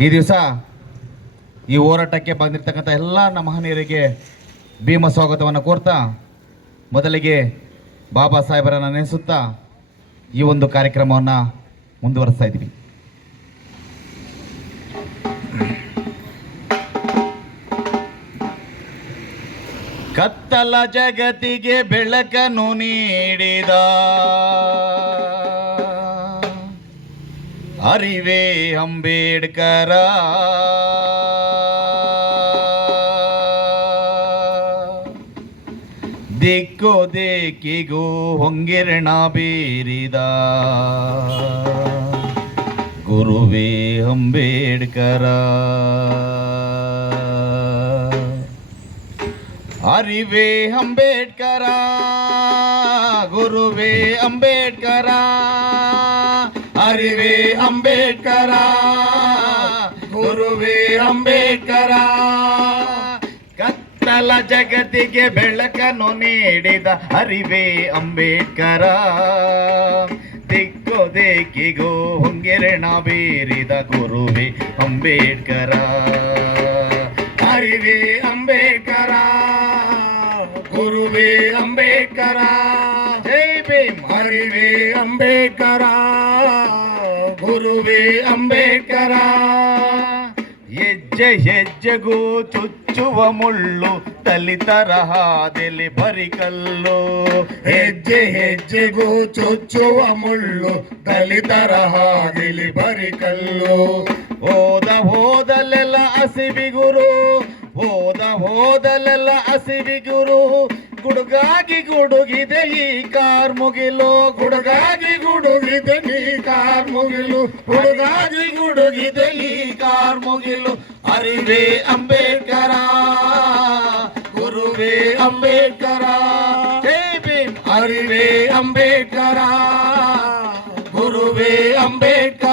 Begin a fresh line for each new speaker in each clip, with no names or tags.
ಈ ದಿವಸ ಈ ಹೋರಾಟಕ್ಕೆ ಬಂದಿರತಕ್ಕಂಥ ಎಲ್ಲ ನಮ್ಮ ಮಹನೀಯರಿಗೆ ಭೀಮ ಸ್ವಾಗತವನ್ನು ಕೋರ್ತಾ ಮೊದಲಿಗೆ ಬಾಬಾ ಸಾಹೇಬರನ್ನು ನೆನೆಸುತ್ತಾ ಈ ಒಂದು ಕಾರ್ಯಕ್ರಮವನ್ನು ಮುಂದುವರಿಸ್ತಾ ಇದ್ದೀವಿ. ಕತ್ತಲ ಜಗತಿಗೆ ಬೆಳಕನ್ನು ನೀಡಿದ ಅರಿವೇ ಅಂಬೇಡ್ಕರ ದಿಕ್ಕು ದಿಕ್ಕಿಗೂ ಹೊಂಗಿರಣ ಬೀರಿದ ಗುರುವೇ ಅಂಬೇಡ್ಕರ ಅರಿವೇ ಅಂಬೇಡ್ಕರ ಗುರುವೇ ಅಂಬೇಡ್ಕರ ಅರಿವೇ ಅಂಬೇಡ್ಕರ, ಗುರುವೇ ಅಂಬೇಡ್ಕರ. ಕತ್ತಲ ಜಗತ್ತಿಗೆ ಬೆಳಕನ್ನು ನೀಡಿದ ಅರಿವೇ ಅಂಬೇಡ್ಕರ. ದಿಕ್ಕೋ ದಿಕ್ಕಿಗೂ ಹೊಂಗೆರಣ ಬೀರಿದ ಗುರುವೇ ಅಂಬೇಡ್ಕರ. ಅರಿವೇ ಅಂಬೇಡ್ಕರ, ಗುರುವೇ ಅಂಬೇಡ್ಕರ. ಅರಿವೇ ಅಂಬೇಡ್ಕರ ಗುರುವೇ ಅಂಬೇಡ್ಕರ ಹೆಜ್ಜೆ ಹೆಜ್ಜೆಗೂ ಚುಚ್ಚುವ ಮುಳ್ಳು ದಲಿತರ ಹಾದೆಲಿ ಬರಿಕಲ್ಲು
ಹೆಜ್ಜೆ ಹೆಜ್ಜೆಗೂ ಚುಚ್ಚುವ ಮುಳ್ಳು ದಲಿತರ ಹಾದಿಲಿ ಬರಿಕಲ್ಲು
ಹೋದ ಹೋದಲೆಲ್ಲ ಹಸಿಬಿಗುರು ಹೋದ ಹೋದಲೆಲ್ಲ ಹಸಿಬಿಗುರು ಗುಡುಗಾಗಿ ಗುಡುಗಿದೆ ಈ ಕಾರ್ಮುಗಿಲು
ಹುಡುಗಾಗಿ ಗುಡುಗಿದೆ ನೀ ಕಾರ್ ಮುಗಿಲು ಹುಡುಗಾಗಿ ಗುಡುಗಿದೆ
ಈ ಕಾರ್ಮುಗಿಲು ಅರಿವೇ ಅಂಬೇಡ್ಕರ ಗುರುವೇ ಅಂಬೇಡ್ಕರ ಜೈ ಭೀಮ್
ಅರಿವೇ ಅಂಬೇಡ್ಕರ
ಗುರುವೇ ಅಂಬೇಡ್ಕರ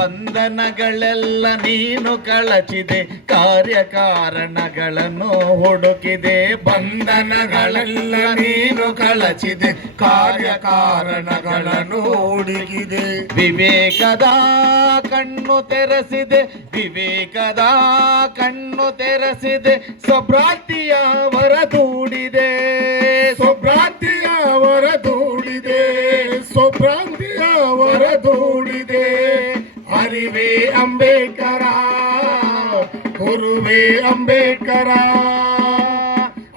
ಬಂಧನಗಳೆಲ್ಲ ನೀನು ಕಳಚಿದೆ, ಕಾರ್ಯಕಾರಣಗಳನ್ನು ಹುಡುಕಿದೆ.
ಬಂಧನಗಳೆಲ್ಲ ನೀನು ಕಳಚಿದೆ, ಕಾರ್ಯಕಾರಣಗಳನ್ನು ಹುಡುಕಿದೆ.
ವಿವೇಕದ ಕಣ್ಣು ತೆರೆಸಿದೆ, ವಿವೇಕದ ಕಣ್ಣು ತೆರೆಸಿದೆ. ಸ್ವಭ್ರಾಂತಿಯ ವರ
ದೂಡಿದೆ. ಹೊರದೂಡಿದೆ ಸ್ವಭ್ರಾಂತಿಯ ಹೊರದೂಡಿದೆ ಅರಿವೇ ಅಂಬೇಡ್ಕರ ಗುರುವೇ ಅಂಬೇಡ್ಕರ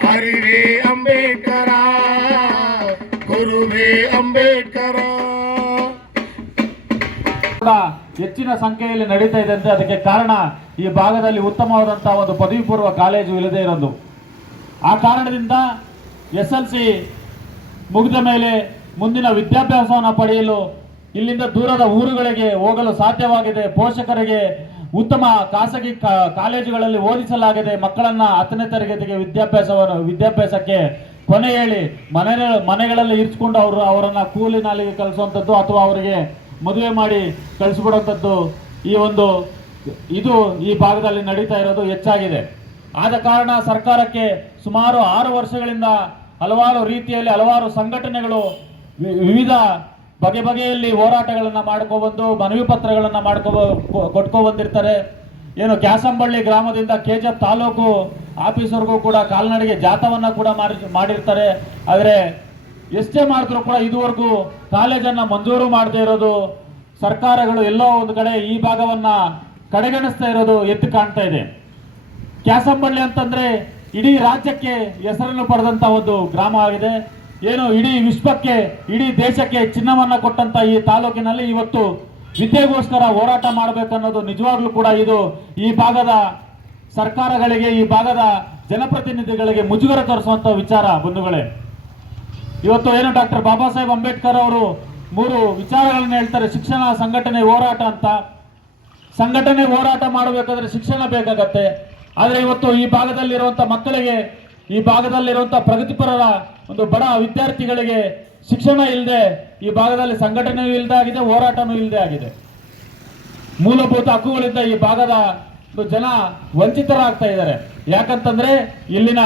ಅರಿವೆ ಅಂಬೇಡ್ಕರ ಗುರುವೇ ಅಂಬೇಡ್ಕರ
ಕೂಡ ಹೆಚ್ಚಿನ ಸಂಖ್ಯೆಯಲ್ಲಿ ನಡೀತಾ ಇದೆ ಅಂತ ಅದಕ್ಕೆ ಕಾರಣ ಈ ಭಾಗದಲ್ಲಿ ಉತ್ತಮವಾದಂತಹ ಒಂದು ಪದವಿ ಪೂರ್ವ ಕಾಲೇಜು ಇಲ್ಲದೆ ಇರೋದು. ಆ ಕಾರಣದಿಂದ ಎಸ್ ಎಲ್ ಸಿ ಮುಗಿದ ಮೇಲೆ ಮುಂದಿನ ವಿದ್ಯಾಭ್ಯಾಸವನ್ನು ಪಡೆಯಲು ಇಲ್ಲಿಂದ ದೂರದ ಊರುಗಳಿಗೆ ಹೋಗಲು ಸಾಧ್ಯವಾಗಿದೆ. ಪೋಷಕರಿಗೆ ಉತ್ತಮ ಖಾಸಗಿ ಕಾಲೇಜುಗಳಲ್ಲಿ ಓದಿಸಲಾಗಿದೆ. ಮಕ್ಕಳನ್ನ ಹತ್ತನೇ ತರಗತಿಗೆ ವಿದ್ಯಾಭ್ಯಾಸವನ್ನು, ವಿದ್ಯಾಭ್ಯಾಸಕ್ಕೆ ಕೊನೆ ಹೇಳಿ ಮನೆ ಮನೆಗಳಲ್ಲಿ ಇರಿಸ್ಕೊಂಡು ಅವರು, ಅವರನ್ನ ಕೂಲಿ ನಾಲಿಗೆ ಕಲಿಸುವಂಥದ್ದು ಅಥವಾ ಅವರಿಗೆ ಮದುವೆ ಮಾಡಿ ಕಳಿಸ್ಬಿಡುವಂಥದ್ದು ಈ ಒಂದು, ಇದು ಈ ಭಾಗದಲ್ಲಿ ನಡೀತಾ ಇರೋದು ಹೆಚ್ಚಾಗಿದೆ. ಆದ ಕಾರಣ ಸರ್ಕಾರಕ್ಕೆ ಸುಮಾರು ಆರು ವರ್ಷಗಳಿಂದ ಹಲವಾರು ರೀತಿಯಲ್ಲಿ ಹಲವಾರು ಸಂಘಟನೆಗಳು ವಿವಿಧ ಬಗೆ ಬಗೆಯಲ್ಲಿ ಹೋರಾಟಗಳನ್ನು ಮಾಡ್ಕೊಬಂದು, ಮನವಿ ಪತ್ರಗಳನ್ನು ಮಾಡ್ಕೊ ಕೊಟ್ಕೋ ಬಂದಿರ್ತಾರೆ ಏನು ಕ್ಯಾಸಂಬಳ್ಳಿ ಗ್ರಾಮದಿಂದ ಕೆ ಜಿ ತಾಲೂಕು ಆಫೀಸರ್ಗೂ ಕೂಡ ಕಾಲ್ನಡಿಗೆ ಜಾಥವನ್ನು ಕೂಡ ಮಾಡಿ ಮಾಡಿರ್ತಾರೆ. ಆದರೆ ಎಷ್ಟೇ ಮಾಡಿದ್ರು ಕೂಡ ಇದುವರೆಗೂ ಕಾಲೇಜನ್ನ ಮಂಜೂರು ಮಾಡದೇ ಇರೋದು, ಸರ್ಕಾರಗಳು ಎಲ್ಲೋ ಒಂದು ಕಡೆ ಈ ಭಾಗವನ್ನ ಕಡೆಗಣಿಸ್ತಾ ಇರೋದು ಎದ್ದು ಕಾಣ್ತಾ ಇದೆ. ಕ್ಯಾಸಂಬಳ್ಳಿ ಅಂತಂದ್ರೆ ಇಡೀ ರಾಜ್ಯಕ್ಕೆ ಹೆಸರನ್ನು ಪಡೆದಂತ ಒಂದು ಗ್ರಾಮ ಆಗಿದೆ. ಏನು ಇಡೀ ವಿಶ್ವಕ್ಕೆ, ಇಡೀ ದೇಶಕ್ಕೆ ಚಿನ್ನವನ್ನ ಕೊಟ್ಟಂತ ಈ ತಾಲೂಕಿನಲ್ಲಿ ಇವತ್ತು ವಿದ್ಯೆಗೋಸ್ಕರ ಹೋರಾಟ ಮಾಡಬೇಕನ್ನೋದು ನಿಜವಾಗ್ಲೂ ಕೂಡ ಇದು. ಈ ಭಾಗದ ಸರ್ಕಾರಗಳಿಗೆ, ಈ ಭಾಗದ ಜನಪ್ರತಿನಿಧಿಗಳಿಗೆ ಮುಜುಗರ ತರಿಸುವಂತ ವಿಚಾರ ಬಂಧುಗಳೇ. ಇವತ್ತು ಏನು ಡಾಕ್ಟರ್ ಬಾಬಾ ಸಾಹೇಬ್ ಅಂಬೇಡ್ಕರ್ ಅವರು ಮೂರು ವಿಚಾರಗಳನ್ನು ಹೇಳ್ತಾರೆ. ಶಿಕ್ಷಣ ಸಂಘಟನೆ ಹೋರಾಟ ಅಂತ. ಸಂಘಟನೆ ಹೋರಾಟ ಮಾಡಬೇಕಾದ್ರೆ ಶಿಕ್ಷಣ ಬೇಕಾಗತ್ತೆ. ಆದರೆ ಇವತ್ತು ಈ ಭಾಗದಲ್ಲಿರುವಂಥ ಮಕ್ಕಳಿಗೆ ಈ ಭಾಗದಲ್ಲಿರುವಂಥ ಪ್ರಗತಿಪರರ ಒಂದು ಬಡ ವಿದ್ಯಾರ್ಥಿಗಳಿಗೆ ಶಿಕ್ಷಣ ಇಲ್ಲದೆ ಈ ಭಾಗದಲ್ಲಿ ಸಂಘಟನೆಯೂ ಇಲ್ಲದೆ ಆಗಿದೆ, ಹೋರಾಟನೂ ಇಲ್ಲದೆ ಆಗಿದೆ. ಮೂಲಭೂತ ಹಕ್ಕುಗಳಿಂದ ಈ ಭಾಗದ ಜನ ವಂಚಿತರಾಗ್ತಾ ಇದ್ದಾರೆ. ಯಾಕಂತಂದ್ರೆ ಇಲ್ಲಿನ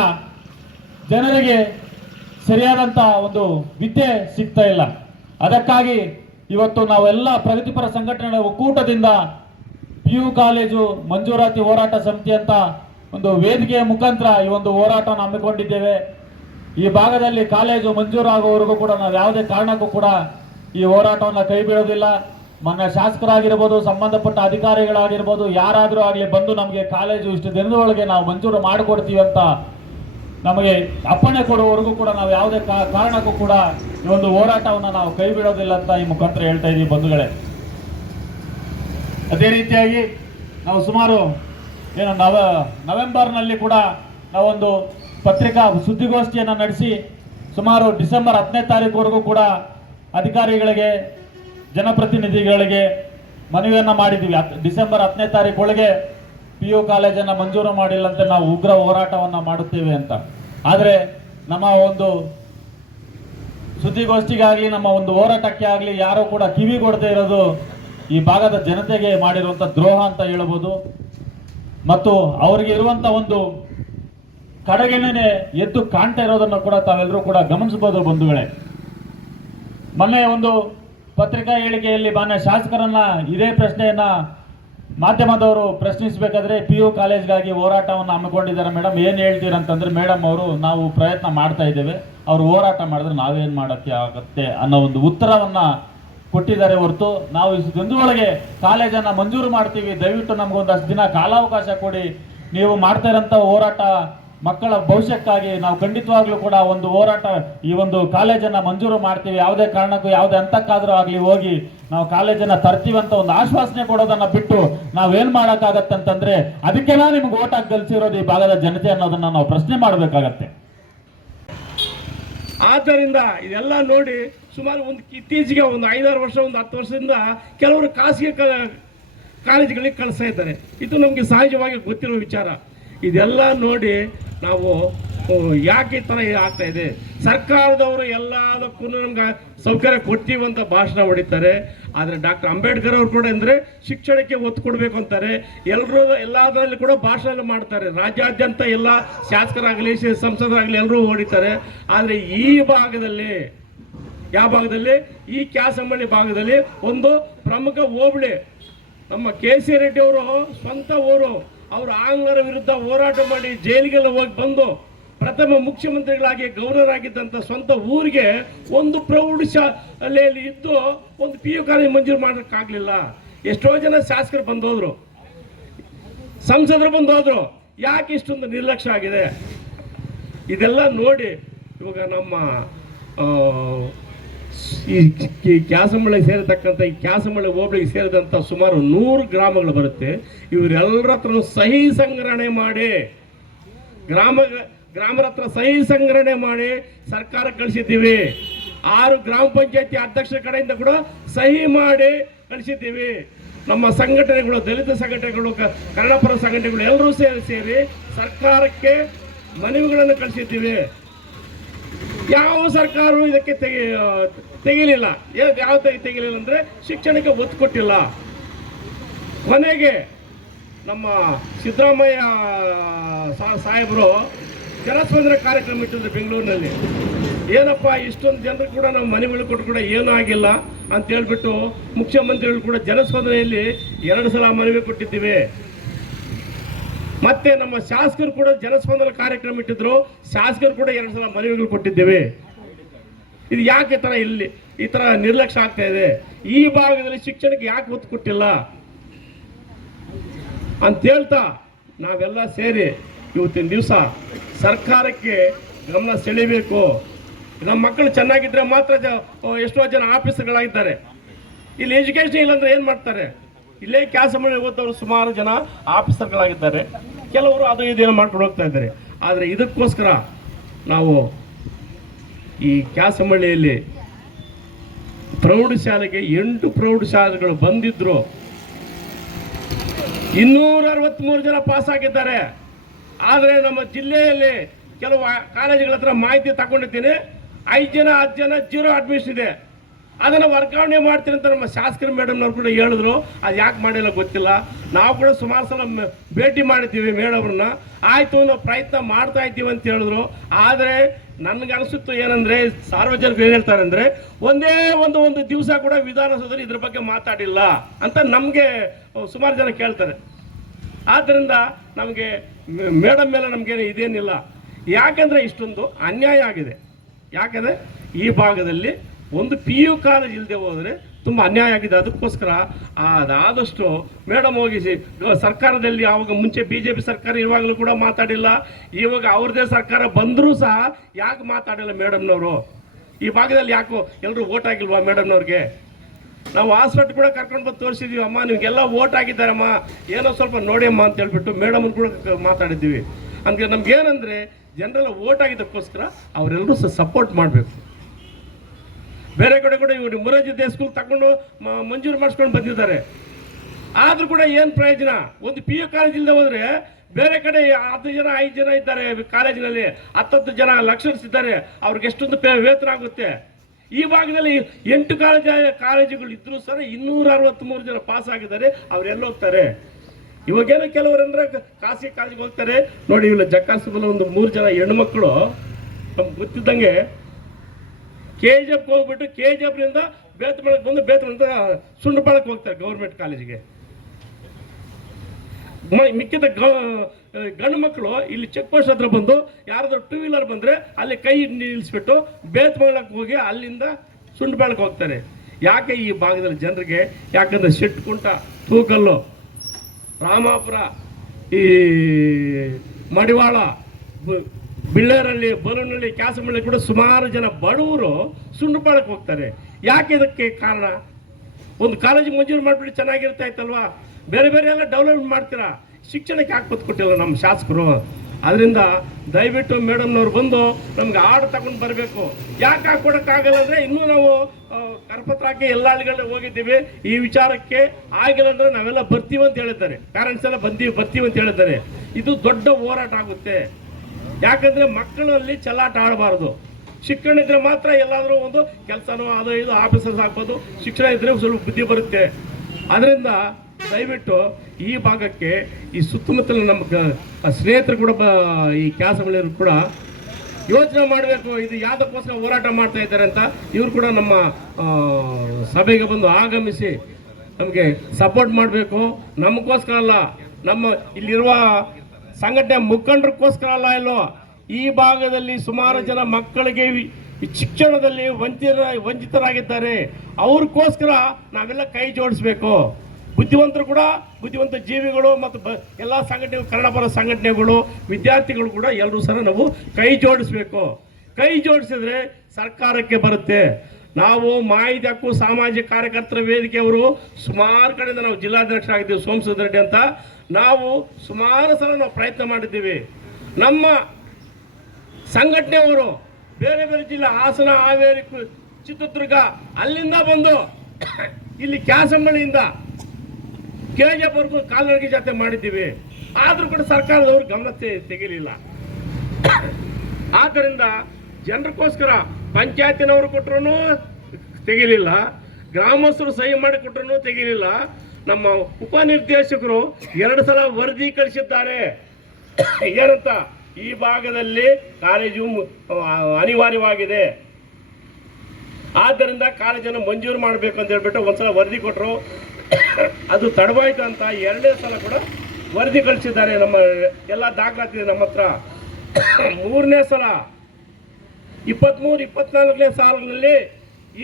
ಜನರಿಗೆ ಸರಿಯಾದಂಥ ಒಂದು ವಿದ್ಯೆ ಸಿಗ್ತಾ ಇಲ್ಲ. ಅದಕ್ಕಾಗಿ ಇವತ್ತು ನಾವೆಲ್ಲ ಪ್ರಗತಿಪರ ಸಂಘಟನೆಗಳ ಒಕ್ಕೂಟದಿಂದ ಪಿ ಯು ಕಾಲೇಜು ಮಂಜೂರಾತಿ ಹೋರಾಟ ಸಮಿತಿ ಅಂತ ಒಂದು ವೇದಿಕೆಯ ಮುಖಾಂತರ ಈ ಒಂದು ಹೋರಾಟವನ್ನು ಹಮ್ಮಿಕೊಂಡಿದ್ದೇವೆ. ಈ ಭಾಗದಲ್ಲಿ ಕಾಲೇಜು ಮಂಜೂರಾಗುವವರೆಗೂ ಕೂಡ ನಾವು ಯಾವುದೇ ಕಾರಣಕ್ಕೂ ಕೂಡ ಈ ಹೋರಾಟವನ್ನು ಕೈ ಬೀಳೋದಿಲ್ಲ. ಮೊನ್ನೆ ಶಾಸಕರಾಗಿರ್ಬೋದು, ಸಂಬಂಧಪಟ್ಟ ಅಧಿಕಾರಿಗಳಾಗಿರ್ಬೋದು, ಯಾರಾದರೂ ಆಗಲಿ ಬಂದು ನಮಗೆ ಕಾಲೇಜು ಇಷ್ಟು ದಿನದೊಳಗೆ ನಾವು ಮಂಜೂರು ಮಾಡಿಕೊಡ್ತೀವಿ ಅಂತ ನಮಗೆ ಅಪ್ಪಣೆ ಕೊಡುವವರೆಗೂ ಕೂಡ ನಾವು ಯಾವುದೇ ಕಾರಣಕ್ಕೂ ಕೂಡ ಈ ಒಂದು ಹೋರಾಟವನ್ನು ನಾವು ಕೈ ಬಿಡೋದಿಲ್ಲ ಅಂತ ಈ ಮುಖಾಂತರ ಹೇಳ್ತಾ ಇದ್ದೀವಿ ಬಂಧುಗಳೇ. ಅದೇ ರೀತಿಯಾಗಿ ನಾವು ಸುಮಾರು ಏನು ನವ, ನವೆಂಬರ್ನಲ್ಲಿ ಕೂಡ ನಾವೊಂದು ಪತ್ರಿಕಾ ಸುದ್ದಿಗೋಷ್ಠಿಯನ್ನು ನಡೆಸಿ ಸುಮಾರು ಡಿಸೆಂಬರ್ ಹತ್ತನೇ ತಾರೀಕುವರೆಗೂ ಕೂಡ ಅಧಿಕಾರಿಗಳಿಗೆ, ಜನಪ್ರತಿನಿಧಿಗಳಿಗೆ ಮನವಿಯನ್ನು ಮಾಡಿದ್ದೀವಿ ಹತ್- ಡಿಸೆಂಬರ್ ಹತ್ತನೇ ತಾರೀಕು ಪಿ ಯು ಕಾಲೇಜನ್ನು ಮಂಜೂರು ಮಾಡಿಲ್ಲಂತೆ ನಾವು ಉಗ್ರ ಹೋರಾಟವನ್ನು ಮಾಡುತ್ತೇವೆ ಅಂತ. ಆದರೆ ನಮ್ಮ ಒಂದು ಸುದ್ದಿಗೋಷ್ಠಿಗಾಗಲಿ, ನಮ್ಮ ಒಂದು ಹೋರಾಟಕ್ಕೆ ಆಗಲಿ ಯಾರೂ ಕೂಡ ಕಿವಿ ಕೊಡದೇ ಇರೋದು ಈ ಭಾಗದ ಜನತೆಗೆ ಮಾಡಿರುವಂಥ ದ್ರೋಹ ಅಂತ ಹೇಳ್ಬೋದು. ಮತ್ತು ಅವರಿಗೆ ಇರುವಂತ ಒಂದು ಕಡೆಗಣನೆ ಎದ್ದು ಕಾಣ್ತಾ ಇರೋದನ್ನು ಕೂಡ ತಾವೆಲ್ಲರೂ ಕೂಡ ಗಮನಿಸಬಹುದು ಬಂಧುಗಳೇ. ಮೊನ್ನೆ ಒಂದು ಪತ್ರಿಕಾ ಹೇಳಿಕೆಯಲ್ಲಿ ಮಾನ್ಯ ಶಾಸಕರನ್ನ ಇದೇ ಪ್ರಶ್ನೆಯನ್ನ ಮಾಧ್ಯಮದವರು ಪ್ರಶ್ನಿಸಬೇಕಾದ್ರೆ ಪಿ ಯು ಕಾಲೇಜ್ಗಾಗಿ ಹೋರಾಟವನ್ನು ಹಮ್ಮಿಕೊಂಡಿದ್ದಾರೆ ಮೇಡಮ್ ಏನು ಹೇಳ್ತೀರಂತಂದ್ರೆ ಮೇಡಮ್ ಅವರು ನಾವು ಪ್ರಯತ್ನ ಮಾಡ್ತಾ ಇದ್ದೇವೆ. ಅವರು ಹೋರಾಟ ಮಾಡಿದ್ರೆ ನಾವೇನು ಮಾಡೋಕ್ಕೆ ಆಗತ್ತೆ ಅನ್ನೋ ಒಂದು ಉತ್ತರವನ್ನ ಕೊಟ್ಟಿದ್ದಾರೆ ಹೊರತು ನಾವು ಇಷ್ಟು ದಿನದೊಳಗೆ ಕಾಲೇಜನ್ನು ಮಂಜೂರು ಮಾಡ್ತೀವಿ. ದಯವಿಟ್ಟು ನಮಗೊಂದಷ್ಟು ದಿನ ಕಾಲಾವಕಾಶ ಕೊಡಿ. ನೀವು ಮಾಡ್ತಾ ಇರೋಂಥ ಹೋರಾಟ ಮಕ್ಕಳ ಭವಿಷ್ಯಕ್ಕಾಗಿ ನಾವು ಖಂಡಿತವಾಗ್ಲೂ ಕೂಡ ಒಂದು ಹೋರಾಟ ಈ ಒಂದು ಕಾಲೇಜನ್ನ ಮಂಜೂರು ಮಾಡ್ತೀವಿ. ಯಾವುದೇ ಕಾರಣಕ್ಕೂ ಯಾವುದೇ ಹಂತಕ್ಕಾದ್ರೂ ಆಗಲಿ ಹೋಗಿ ನಾವು ಕಾಲೇಜನ್ನ ತರ್ತೀವಿ ಅಂತ ಒಂದು ಆಶ್ವಾಸನೆ ಕೊಡೋದನ್ನ ಬಿಟ್ಟು ನಾವೇನು ಮಾಡೋಕ್ಕಾಗತ್ತೆ ಅಂತಂದ್ರೆ ಅದಕ್ಕೆಲ್ಲ ನಿಮ್ಗೆ ಓಟಾಗಿ ಗೆಲ್ಸಿರೋದು ಈ ಭಾಗದ ಜನತೆ ಅನ್ನೋದನ್ನ ನಾವು ಪ್ರಶ್ನೆ ಮಾಡಬೇಕಾಗತ್ತೆ.
ಆದ್ದರಿಂದ ಇದೆಲ್ಲ ನೋಡಿ ಸುಮಾರು ಒಂದು ಇತ್ತೀಚೆಗೆ ಒಂದು ಐದಾರು ವರ್ಷ, ಒಂದು ಹತ್ತು ವರ್ಷದಿಂದ ಕೆಲವರು ಖಾಸಗಿ ಕಾಲೇಜುಗಳಿಗೆ ಕಳಿಸ್ತಾ ಇದ್ದಾರೆ. ಇದು ನಮಗೆ ಸಹಜವಾಗಿ ಗೊತ್ತಿರೋ ವಿಚಾರ. ಇದೆಲ್ಲ ನೋಡಿ ನಾವು ಯಾಕೆ ಈ ಥರ ಆಗ್ತಾ ಇದೆ? ಸರ್ಕಾರದವರು ಎಲ್ಲದಕ್ಕೂ ನಮ್ಗೆ ಸೌಕರ್ಯ ಕೊಡ್ತೀವಿ ಅಂತ ಭಾಷಣ ಹೊಡಿತಾರೆ. ಆದರೆ ಡಾಕ್ಟರ್ ಅಂಬೇಡ್ಕರ್ ಅವರು ಕೂಡ ಅಂದರೆ ಶಿಕ್ಷಣಕ್ಕೆ ಒತ್ತು ಕೊಡಬೇಕು ಅಂತಾರೆ. ಎಲ್ಲರೂ ಎಲ್ಲದರಲ್ಲಿ ಕೂಡ ಭಾಷಣ ಮಾಡ್ತಾರೆ. ರಾಜ್ಯಾದ್ಯಂತ ಎಲ್ಲ ಶಾಸಕರಾಗಲಿ, ಸಂಸದರಾಗಲಿ ಎಲ್ಲರೂ ಹೊಡಿತಾರೆ ಆದರೆ ಈ ಭಾಗದಲ್ಲಿ ಯಾವ ಭಾಗದಲ್ಲಿ? ಈ ಕ್ಯಾಸಂಬಳ್ಳಿ ಭಾಗದಲ್ಲಿ ಒಂದು ಪ್ರಮುಖ ಹೋಬಳಿ. ನಮ್ಮ ಕೆ ಸಿ ರೆಡ್ಡಿ ಅವರು ಸ್ವಂತ ಊರು. ಅವರು ಆಂಗ್ಲರ ವಿರುದ್ಧ ಹೋರಾಟ ಮಾಡಿ ಜೈಲಿಗೆಲ್ಲ ಹೋಗಿ ಬಂದು ಪ್ರಥಮ ಮುಖ್ಯಮಂತ್ರಿಗಳಾಗಿ ಗೌರ್ನರ್ ಆಗಿದ್ದಂಥ ಸ್ವಂತ ಊರಿಗೆ ಒಂದು ಪ್ರೌಢ ಶಾಲೆಯಲ್ಲಿ ಇದ್ದು ಒಂದು ಪಿ ಯು ಕಾಲೇಜ್ ಮಂಜೂರು ಮಾಡೋಕ್ಕಾಗಲಿಲ್ಲ. ಎಷ್ಟೋ ಜನ ಶಾಸಕರು ಬಂದು ಹೋದ್ರು ಸಂಸದರು ಬಂದು ಹೋದ್ರು ಯಾಕೆ ಇಷ್ಟೊಂದು ನಿರ್ಲಕ್ಷ್ಯ ಆಗಿದೆ? ಇದೆಲ್ಲ ನೋಡಿ ಇವಾಗ ನಮ್ಮ ಈ ಕ್ಯಾಸಂಬಳೆ ಸೇರತಕ್ಕಂಥ ಈ ಕ್ಯಾಸಮಳ್ಳಿ ಹೋಬಳಿಗೆ ಸೇರಿದಂಥ ಸುಮಾರು ನೂರು ಗ್ರಾಮಗಳು ಬರುತ್ತೆ. ಇವರೆಲ್ಲರ ಹತ್ರ ಸಹಿ ಸಂಗ್ರಹಣೆ ಮಾಡಿ. ಗ್ರಾಮ, ಗ್ರಾಮರ ಹತ್ರ ಸಹಿ ಸಂಗ್ರಹಣೆ ಮಾಡಿ ಸರ್ಕಾರ ಕಳಿಸಿದ್ದೀವಿ. ಆರು ಗ್ರಾಮ ಪಂಚಾಯತಿ ಅಧ್ಯಕ್ಷರ ಕಡೆಯಿಂದ ಕೂಡ ಸಹಿ ಮಾಡಿ ಕಳಿಸಿದ್ದೀವಿ. ನಮ್ಮ ಸಂಘಟನೆಗಳು, ದಲಿತ ಸಂಘಟನೆಗಳು ಕನ್ನಡಪರ ಸಂಘಟನೆಗಳು ಎಲ್ಲರೂ ಸೇರಿ ಸೇರಿ ಸರ್ಕಾರಕ್ಕೆ ಮನವಿಗಳನ್ನು ಕಳಿಸಿದ್ದೀವಿ. ಯಾವ ಸರ್ಕಾರವು ಇದಕ್ಕೆ ತೆಗಿ ತೆಗಿಲಿಲ್ಲ. ಯಾವ ತೆಗಿಲಿಲ್ಲ ಅಂದರೆ ಶಿಕ್ಷಣಕ್ಕೆ ಒತ್ತು ಕೊಟ್ಟಿಲ್ಲ. ಕೊನೆಗೆ ನಮ್ಮ ಸಿದ್ದರಾಮಯ್ಯ ಸಾಹೇಬರು ಜನಸ್ಪಂದನ ಕಾರ್ಯಕ್ರಮ ಇಟ್ಟಿದ್ರು ಬೆಂಗಳೂರಿನಲ್ಲಿ. ಏನಪ್ಪ, ಇಷ್ಟೊಂದು ಜನರು ಕೂಡ ನಾವು ಮೇಲೆ ಕೊಟ್ಟು ಕೂಡ ಏನೂ ಆಗಿಲ್ಲ ಅಂತ ಹೇಳ್ಬಿಟ್ಟು ಮುಖ್ಯಮಂತ್ರಿಗಳು ಕೂಡ ಜನಸ್ಪಂದನೆಯಲ್ಲಿ ಎರಡು ಸಲ ಮನವಿ ಕೊಟ್ಟಿದ್ದೀವಿ. ಮತ್ತೆ ನಮ್ಮ ಶಾಸಕರು ಕೂಡ ಜನಸ್ಪಂದನ ಕಾರ್ಯಕ್ರಮ ಇಟ್ಟಿದ್ರು. ಶಾಸಕರು ಕೂಡ ಎರಡು ಸಲ ಮನವಿಗಳು ಕೊಟ್ಟಿದ್ದೇವೆ. ಇದು ಯಾಕೆ ಈ ಥರ ಇಲ್ಲಿ ಈ ಥರ ನಿರ್ಲಕ್ಷ್ಯ ಆಗ್ತಾ ಇದೆ? ಈ ಭಾಗದಲ್ಲಿ ಶಿಕ್ಷಣಕ್ಕೆ ಯಾಕೆ ಒತ್ತು ಕೊಟ್ಟಿಲ್ಲ? ಅಂತ ಹೇಳ್ತಾ ನಾವೆಲ್ಲ ಸೇರಿ ಇವತ್ತಿನ ದಿವಸ ಸರ್ಕಾರಕ್ಕೆ ಗಮನ ಸೆಳಿಬೇಕು ನಮ್ಮ ಮಕ್ಕಳು ಚೆನ್ನಾಗಿದ್ರೆ ಮಾತ್ರ ಜ- ಎಷ್ಟೋ ಜನ ಆಫೀಸರ್ಗಳಾಗಿದ್ದಾರೆ ಇಲ್ಲಿ ಎಜುಕೇಷನ್ ಇಲ್ಲಾಂದ್ರೆ ಏನು ಮಾಡ್ತಾರೆ? ಇಲ್ಲೇ ಕೆಲಸ ಮಾಡಿ ಓದೋರು ಸುಮಾರು ಜನ ಆಫೀಸರ್ಗಳಾಗಿದ್ದಾರೆ. ಕೆಲವರು ಅದು ಇದೇನು ಮಾಡ್ಕೊಂಡು ಹೋಗ್ತಾ ಇದ್ದಾರೆ. ಆದರೆ ಇದಕ್ಕೋಸ್ಕರ ನಾವು ಈ ಕ್ಯಾಸಮಳ್ಳಿಯಲ್ಲಿ ಪ್ರೌಢಶಾಲೆಗೆ ಎಂಟು ಪ್ರೌಢಶಾಲೆಗಳು ಬಂದಿದ್ರು. ಇನ್ನೂರ ಅರವತ್ತ್ಮೂರು ಜನ ಪಾಸ್ ಆಗಿದ್ದಾರೆ. ಆದರೆ ನಮ್ಮ ಜಿಲ್ಲೆಯಲ್ಲಿ ಕೆಲವು ಕಾಲೇಜುಗಳ ಹತ್ರ ಮಾಹಿತಿ ತಗೊಂಡಿದ್ದೀನಿ. ಐದು ಜನ, ಹತ್ತು ಜನ ಜೀರೋ ಅಡ್ಮಿಷನ್ ಇದೆ. ಅದನ್ನು ವರ್ಗಾವಣೆ ಮಾಡ್ತೀನಿ ಅಂತ ನಮ್ಮ ಶಾಸಕರ ಮೇಡಮ್ನವ್ರು ಕೂಡ ಹೇಳಿದ್ರು. ಅದು ಯಾಕೆ ಮಾಡಿಲ್ಲ ಗೊತ್ತಿಲ್ಲ. ನಾವು ಕೂಡ ಸುಮಾರು ಸಲ ಭೇಟಿ ಮಾಡಿದ್ದೀವಿ ಮೇಡಮ್ರನ್ನ. ಆಯಿತು ನಾವು ಪ್ರಯತ್ನ ಮಾಡ್ತಾ ಇದ್ದೀವಿ ಅಂತ ಹೇಳಿದ್ರು. ಆದರೆ ನನ್ಗೆ ಅನಿಸುತ್ತು ಏನಂದ್ರೆ ಸಾರ್ವಜನಿಕರು ಏನು ಹೇಳ್ತಾರೆ ಅಂದ್ರೆ ಒಂದೇ ಒಂದು ಒಂದು ದಿವಸ ಕೂಡ ವಿಧಾನಸೌಧದಲ್ಲಿ ಇದ್ರ ಬಗ್ಗೆ ಮಾತಾಡಿಲ್ಲ ಅಂತ ನಮಗೆ ಸುಮಾರು ಜನ ಕೇಳ್ತಾರೆ. ಆದ್ದರಿಂದ ನಮಗೆ ಮೇಡಮ್ ಮೇಲೆ ನಮಗೇನು ಇದೇನಿಲ್ಲ. ಯಾಕಂದ್ರೆ ಇಷ್ಟೊಂದು ಅನ್ಯಾಯ ಆಗಿದೆ. ಯಾಕಂದ್ರೆ ಈ ಭಾಗದಲ್ಲಿ ಒಂದು ಪಿ ಯು ಕಾಲೇಜ್ ಇಲ್ಲದೆ ಹೋದರೆ ತುಂಬ ಅನ್ಯಾಯ ಆಗಿದೆ. ಅದಕ್ಕೋಸ್ಕರ ಅದಾದಷ್ಟು ಮೇಡಮ್ ಹೋಗಿಸಿ ಸರ್ಕಾರದಲ್ಲಿ ಆವಾಗ ಮುಂಚೆ ಬಿ ಜೆ ಪಿ ಸರ್ಕಾರ ಇರುವಾಗಲೂ ಕೂಡ ಮಾತಾಡಿಲ್ಲ. ಇವಾಗ ಅವ್ರದೇ ಸರ್ಕಾರ ಬಂದರೂ ಸಹ ಯಾಕೆ ಮಾತಾಡಿಲ್ಲ ಮೇಡಮ್ನವರು ಈ ಭಾಗದಲ್ಲಿ ಯಾಕೋ ಎಲ್ಲರೂ ಓಟ್ ಆಗಿಲ್ವಾ ಮೇಡಮ್ನವ್ರಿಗೆ ನಾವು ಹಾಸ್ಪಿಟ್ಲ್ ಕೂಡ ಕರ್ಕೊಂಡು ಬಂದು ತೋರಿಸಿದ್ವಿ. ಅಮ್ಮ, ನಿಮಗೆಲ್ಲ ಓಟ್ ಆಗಿದ್ದಾರಮ್ಮ. ಏನೋ ಸ್ವಲ್ಪ ನೋಡಿಯಮ್ಮ ಅಂತ ಹೇಳ್ಬಿಟ್ಟು ಮೇಡಮ್ ಕೂಡ ಮಾತಾಡಿದ್ದೀವಿ. ಅಂದ್ರೆ ನಮ್ಗೆ ಏನಂದ್ರೆ ಜನರೆಲ್ಲ ಓಟ್ ಆಗಿದ್ದಕ್ಕೋಸ್ಕರ ಅವರೆಲ್ಲರೂ ಸಪೋರ್ಟ್ ಮಾಡಬೇಕು. ಬೇರೆ ಕಡೆ ಕೂಡ ಇವರು ಮುರಾರ್ಜಿ ದೇಶಗಳು ತಗೊಂಡು ಮಂಜೂರು ಮಾಡಿಸ್ಕೊಂಡು ಬಂದಿದ್ದಾರೆ. ಆದ್ರೂ ಕೂಡ ಏನು ಪ್ರಯೋಜನ? ಒಂದು ಪಿ ಯು ಕಾಲೇಜ್ ಇಲ್ಲದೆ ಹೋದ್ರೆ ಬೇರೆ ಕಡೆ ಹತ್ತು ಜನ, ಐದು ಜನ ಇದ್ದಾರೆ ಕಾಲೇಜಿನಲ್ಲಿ, ಹತ್ತತ್ತು ಜನ ಲಕ್ಷರ್ಸ್ ಇದ್ದಾರೆ, ಅವ್ರಿಗೆ ಎಷ್ಟೊಂದು ಪೇ ವೇತನ ಆಗುತ್ತೆ? ಈ ಭಾಗದಲ್ಲಿ ಎಂಟು ಕಾಲೇಜ ಕಾಲೇಜುಗಳು ಇದ್ದರೂ ಸರ್ ಇನ್ನೂರ ಅರವತ್ತ್ಮೂರು ಜನ ಪಾಸ್ ಆಗಿದ್ದಾರೆ, ಅವ್ರು ಹೋಗ್ತಾರೆ? ಇವಾಗೇನೋ ಕೆಲವರು ಅಂದ್ರೆ ಖಾಸಗಿ ಕಾಲೇಜಿಗೆ ಹೋಗ್ತಾರೆ. ನೋಡಿ ಇಲ್ಲ ಜಕ್ಕಾಸಬಲ್ಲ ಒಂದು ಮೂರು ಜನ ಹೆಣ್ಮಕ್ಳು ನಮ್ಗೆ ಗೊತ್ತಿದ್ದಂಗೆ ಕೆ ಜಿ ಹೋಗ್ಬಿಟ್ಟು ಕೆ ಜಿ ಎಫ್ನಿಂದ ಬೇತಮಳಕ್ಕೆ ಬಂದು ಬೇತಮಳದಿಂದ ಸುಂಡಪಾಳಕ್ಕೆ ಹೋಗ್ತಾರೆ ಗೌರ್ಮೆಂಟ್ ಕಾಲೇಜಿಗೆ ಮಿಕ್ಕಿದ ಗಂಡು ಮಕ್ಕಳು ಇಲ್ಲಿ ಚೆಕ್ ಪೋಸ್ಟ್ ಹತ್ರ ಬಂದು ಯಾರಾದ್ರೂ ಟೂ ವೀಲರ್ ಬಂದರೆ ಅಲ್ಲಿ ಕೈ ನಿಲ್ಲಿಸ್ಬಿಟ್ಟು ಬೇತಮಳಕ್ಕೆ ಹೋಗಿ ಅಲ್ಲಿಂದ ಸುಂಡಪಾಳಕ್ಕೆ ಹೋಗ್ತಾರೆ. ಯಾಕೆ ಈ ಭಾಗದಲ್ಲಿ ಜನರಿಗೆ? ಯಾಕಂದ್ರೆ ಶೆಟ್ಕುಂಟ ತೂಕಲ್ಲು, ರಾಮಾಪುರ, ಈ ಮಡಿವಾಳ ಬಿಳ್ಳೇರಲ್ಲಿ ಬಲೂನಲ್ಲಿ ಕ್ಯಾಸಮಳ್ಳಿ ಕೂಡ ಸುಮಾರು ಜನ ಬಡವರು ಸುಂಡುಪಾಳಕ್ಕೆ ಹೋಗ್ತಾರೆ. ಯಾಕೆ ಇದಕ್ಕೆ ಕಾರಣ? ಒಂದು ಕಾಲೇಜ್ ಮಂಜೂರು ಮಾಡಿಬಿಟ್ಟು ಚೆನ್ನಾಗಿರ್ತಾ ಇತ್ತಲ್ವಾ? ಬೇರೆ ಬೇರೆ ಎಲ್ಲ ಡೆವಲಪ್ಮೆಂಟ್ ಮಾಡ್ತೀರಾ? ಶಿಕ್ಷಣಕ್ಕೆ ಯಾಕೆ ಒತ್ತು ನಮ್ಮ ಶಾಸಕರು? ಅದರಿಂದ ದಯವಿಟ್ಟು ಮೇಡಮ್ನವ್ರು ಬಂದು ನಮ್ಗೆ ಆರ್ಡ್ ತಗೊಂಡು ಬರಬೇಕು. ಯಾಕೆ ಹಾಕೊಡಕ್ಕಾಗಲ್ಲ ಅಂದರೆ ಇನ್ನೂ ನಾವು ಕರಪತ್ರ ಹಾಕಿ ಎಲ್ಲ ಹಳ್ಳಿಗಳಲ್ಲಿ ಹೋಗಿದ್ದೀವಿ. ಈ ವಿಚಾರಕ್ಕೆ ಆಗಿಲ್ಲ ಅಂದರೆ ನಾವೆಲ್ಲ ಬರ್ತೀವಿ ಅಂತ ಹೇಳಿದ್ದಾರೆ. ಪೇರೆಂಟ್ಸ್ ಎಲ್ಲ ಬಂದೀವಿ, ಬರ್ತೀವಿ ಅಂತ ಹೇಳಿದ್ದಾರೆ. ಇದು ದೊಡ್ಡ ಹೋರಾಟ ಆಗುತ್ತೆ. ಯಾಕಂದ್ರೆ ಮಕ್ಕಳಲ್ಲಿ ಚಲ್ಲಾಟ ಆಡಬಾರ್ದು. ಶಿಕ್ಷಣ ಇದ್ರೆ ಮಾತ್ರ ಎಲ್ಲಾದರೂ ಒಂದು ಕೆಲಸನೋ ಅದು ಇದು ಆಫೀಸರ್ಸ್ ಆಗ್ಬೋದು ಶಿಕ್ಷಣ ಇದ್ರೆ ಸ್ವಲ್ಪ ಬುದ್ಧಿ ಬರುತ್ತೆ. ಅದರಿಂದ ದಯವಿಟ್ಟು ಈ ಭಾಗಕ್ಕೆ ಈ ಸುತ್ತಮುತ್ತಲ ನಮ್ಮ ಸ್ನೇಹಿತರು ಕೂಡ ಈ ಕೆಲಸಗಳಿರು ಕೂಡ ಯೋಚನೆ ಮಾಡಬೇಕು. ಇದು ಯಾವುದಕ್ಕೋಸ್ಕರ ಹೋರಾಟ ಮಾಡ್ತಾ ಇದ್ದಾರೆ ಅಂತ ಇವರು ಕೂಡ ನಮ್ಮ ಸಭೆಗೆ ಬಂದು ಆಗಮಿಸಿ ನಮಗೆ ಸಪೋರ್ಟ್ ಮಾಡಬೇಕು. ನಮಗೋಸ್ಕರ ಅಲ್ಲ, ನಮ್ಮ ಇಲ್ಲಿರುವ ಸಂಘಟನೆ ಮುಖಂಡರಿಗೋಸ್ಕರ ಅಲ್ಲ ಇಲ್ಲೋ, ಈ ಭಾಗದಲ್ಲಿ ಸುಮಾರು ಜನ ಮಕ್ಕಳಿಗೆ ಶಿಕ್ಷಣದಲ್ಲಿ ವಂಚಿತ ವಂಚಿತರಾಗಿದ್ದಾರೆ. ಅವ್ರಿಗೋಸ್ಕರ ನಾವೆಲ್ಲ ಕೈ ಜೋಡಿಸ್ಬೇಕು. ಬುದ್ಧಿವಂತರು ಕೂಡ ಬುದ್ಧಿವಂತ ಜೀವಿಗಳು ಮತ್ತು ಬ, ಎಲ್ಲ ಸಂಘಟನೆ ಕನ್ನಡ ಪರ ಸಂಘಟನೆಗಳು, ವಿದ್ಯಾರ್ಥಿಗಳು ಕೂಡ ಎಲ್ಲರೂ ಸಹ ನಾವು ಕೈ ಜೋಡಿಸ್ಬೇಕು. ಕೈ ಜೋಡಿಸಿದ್ರೆ ಸರ್ಕಾರಕ್ಕೆ ಬರುತ್ತೆ. ನಾವು ಮಾಹಿತಿ ಹಕ್ಕು ಸಾಮಾಜಿಕ ಕಾರ್ಯಕರ್ತರ ವೇದಿಕೆಯವರು ಸುಮಾರು ಕಡೆಯಿಂದ ನಾವು ಜಿಲ್ಲಾಧ್ಯಕ್ಷರಾಗಿದ್ದೀವಿ, ಸೋಮಸುಂದರ ರೆಡ್ಡಿ ಅಂತ. ನಾವು ಸುಮಾರು ಸಲ ನಾವು ಪ್ರಯತ್ನ ಮಾಡಿದ್ದೀವಿ. ನಮ್ಮ ಸಂಘಟನೆಯವರು ಬೇರೆ ಬೇರೆ ಜಿಲ್ಲೆ, ಹಾಸನ, ಹಾವೇರಿ ಚಿತ್ರದುರ್ಗ, ಅಲ್ಲಿಂದ ಬಂದು ಇಲ್ಲಿ ಕ್ಯಾಸಂಬಳಿಯಿಂದ ಕೆ ಜಿ ಎಫ್ವರೆಗೂ ಕಾಲ್ನಡಿಗೆ ಜಾತ್ರೆ ಮಾಡಿದ್ದೀವಿ. ಆದರೂ ಕೂಡ ಸರ್ಕಾರದವರು ಗಮನ ತೆಗಿಲಿಲ್ಲ. ಆದ್ದರಿಂದ ಜನರಿಗೋಸ್ಕರ ಪಂಚಾಯತಿನವರು ಕೊಟ್ಟರು ತೆಗಿಲಿಲ್ಲ, ಗ್ರಾಮಸ್ಥರು ಸಹಿ ಮಾಡಿ ಕೊಟ್ಟರು ತೆಗಿಲಿಲ್ಲ. ನಮ್ಮ ಉಪನಿರ್ದೇಶಕರು ಎರಡು ಸಲ ವರದಿ ಕಳಿಸಿದ್ದಾರೆ. ಏನಂತ? ಈ ಭಾಗದಲ್ಲಿ ಕಾಲೇಜು ಅನಿವಾರ್ಯವಾಗಿದೆ. ಆದ್ದರಿಂದ ಕಾಲೇಜನ್ನು ಮಂಜೂರು ಮಾಡಬೇಕು ಅಂತ ಹೇಳ್ಬಿಟ್ಟು ಒಂದ್ಸಲ ವರದಿ ಕೊಟ್ಟರು ಅದು ತಡವಾಯ್ತು ಅಂತ ಎರಡನೇ ಸಲ ಕೂಡ ವರದಿ ಕಳಿಸಿದ್ದಾರೆ ನಮ್ಮ ಎಲ್ಲ ದಾಖಲಾತಿದೆ ನಮ್ಮ ಹತ್ರ. ಮೂರನೇ ಸಲ ಇಪ್ಪತ್ತ್ಮೂರು ಇಪ್ಪತ್ನಾಲ್ಕನೇ ಸಾಲಿನಲ್ಲಿ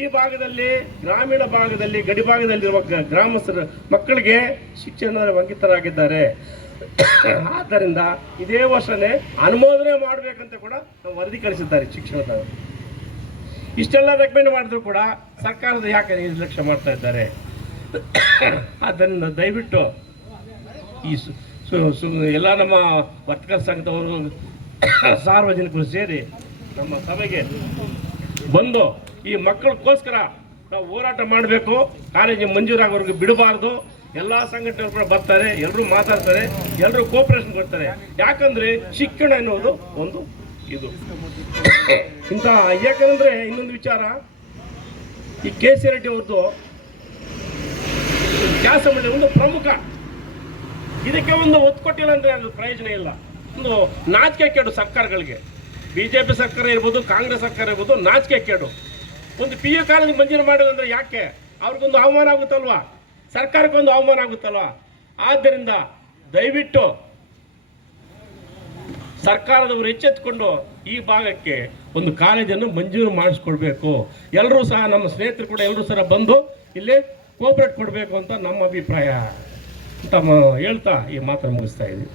ಈ ಭಾಗದಲ್ಲಿ, ಗ್ರಾಮೀಣ ಭಾಗದಲ್ಲಿ, ಗಡಿ ಭಾಗದಲ್ಲಿರುವ ಗ್ರಾಮಸ್ಥರ, ಮಕ್ಕಳಿಗೆ ಶಿಕ್ಷಣದ ವಂಚಿತರಾಗಿದ್ದಾರೆ. ಆದ್ದರಿಂದ ಇದೇ ವರ್ಷನೇ ಅನುಮೋದನೆ ಮಾಡಬೇಕಂತ ಕೂಡ ನಾವು ವರದಿ ಕಳಿಸಿದ್ದಾರೆ ಶಿಕ್ಷಣದ. ಇಷ್ಟೆಲ್ಲ ರೆಕಮೆಂಡ್ ಮಾಡಿದ್ರು ಕೂಡ ಸರ್ಕಾರದ ಯಾಕೆ ನಿರ್ಲಕ್ಷ್ಯ ಮಾಡ್ತಾ ಇದ್ದಾರೆ? ಅದನ್ನು ದಯವಿಟ್ಟು ಈ ಎಲ್ಲ ನಮ್ಮ ವರ್ತಕರ ಸಂಘದವರು ಸಾರ್ವಜನಿಕರು ಸೇರಿ ನಮ್ಮ ಸಭೆಗೆ ಬಂದು ಈ ಮಕ್ಕಳಿಗೋಸ್ಕರ ನಾವು ಹೋರಾಟ ಮಾಡಬೇಕು. ಕಾಲೇಜಿಗೆ ಮಂಜೂರಾಗೋರ್ಗೆ ಬಿಡಬಾರ್ದು. ಎಲ್ಲ ಸಂಘಟನೆಗಳು ಕೂಡ ಬರ್ತಾರೆ ಎಲ್ಲರೂ ಮಾತಾಡ್ತಾರೆ ಎಲ್ಲರೂ ಕೋಪರೇಷನ್ ಕೊಡ್ತಾರೆ. ಯಾಕಂದ್ರೆ ಶಿಕ್ಷಣ ಎನ್ನುವುದು ಒಂದು ಇದು. ಇಂಥ ಯಾಕಂದ್ರೆ ಇನ್ನೊಂದು ವಿಚಾರ, ಈ ಕೆ ಸಿ ರೆಡ್ಡಿ ಅವ್ರದ್ದು ಕೆಲಸ ಒಂದು ಪ್ರಮುಖ. ಇದಕ್ಕೆ ಒಂದು ಒತ್ತು ಕೊಟ್ಟಿಲ್ಲ ಅಂದರೆ ಅದು ಪ್ರಯೋಜನ ಇಲ್ಲ. ಒಂದು ನಾಚಿಕೆ ಕೆಡು ಸರ್ಕಾರಗಳಿಗೆ. ಬಿ ಜೆ ಪಿ ಸರ್ಕಾರ ಇರ್ಬೋದು, ಕಾಂಗ್ರೆಸ್ ಸರ್ಕಾರ ಇರ್ಬೋದು, ನಾಚಿಕೆ ಕೇಡು. ಒಂದು ಪಿ ಯು ಕಾಲೇಜ್ ಮಂಜೂರು ಮಾಡೋದಂದ್ರೆ ಯಾಕೆ? ಅವ್ರಿಗೊಂದು ಅವಮಾನ ಆಗುತ್ತಲ್ವಾ? ಸರ್ಕಾರಕ್ಕೊಂದು ಅವಮಾನ ಆಗುತ್ತಲ್ವಾ? ಆದ್ದರಿಂದ ದಯವಿಟ್ಟು ಸರ್ಕಾರದವರು ಎಚ್ಚೆತ್ತುಕೊಂಡು ಈ ಭಾಗಕ್ಕೆ ಒಂದು ಕಾಲೇಜನ್ನು ಮಂಜೂರು ಮಾಡಿಸ್ಕೊಡ್ಬೇಕು. ಎಲ್ಲರೂ ಸಹ ನಮ್ಮ ಸ್ನೇಹಿತರು ಕೂಡ ಎಲ್ಲರೂ ಸಹ ಬಂದು ಇಲ್ಲಿ ಕೋಪರೇಟ್ ಕೊಡಬೇಕು ಅಂತ ನಮ್ಮ ಅಭಿಪ್ರಾಯ. ತಮ್ಮ ಹೇಳ್ತಾ ಈ ಮಾತನ್ನು ಮುಗಿಸ್ತಾ ಇದ್ದೀವಿ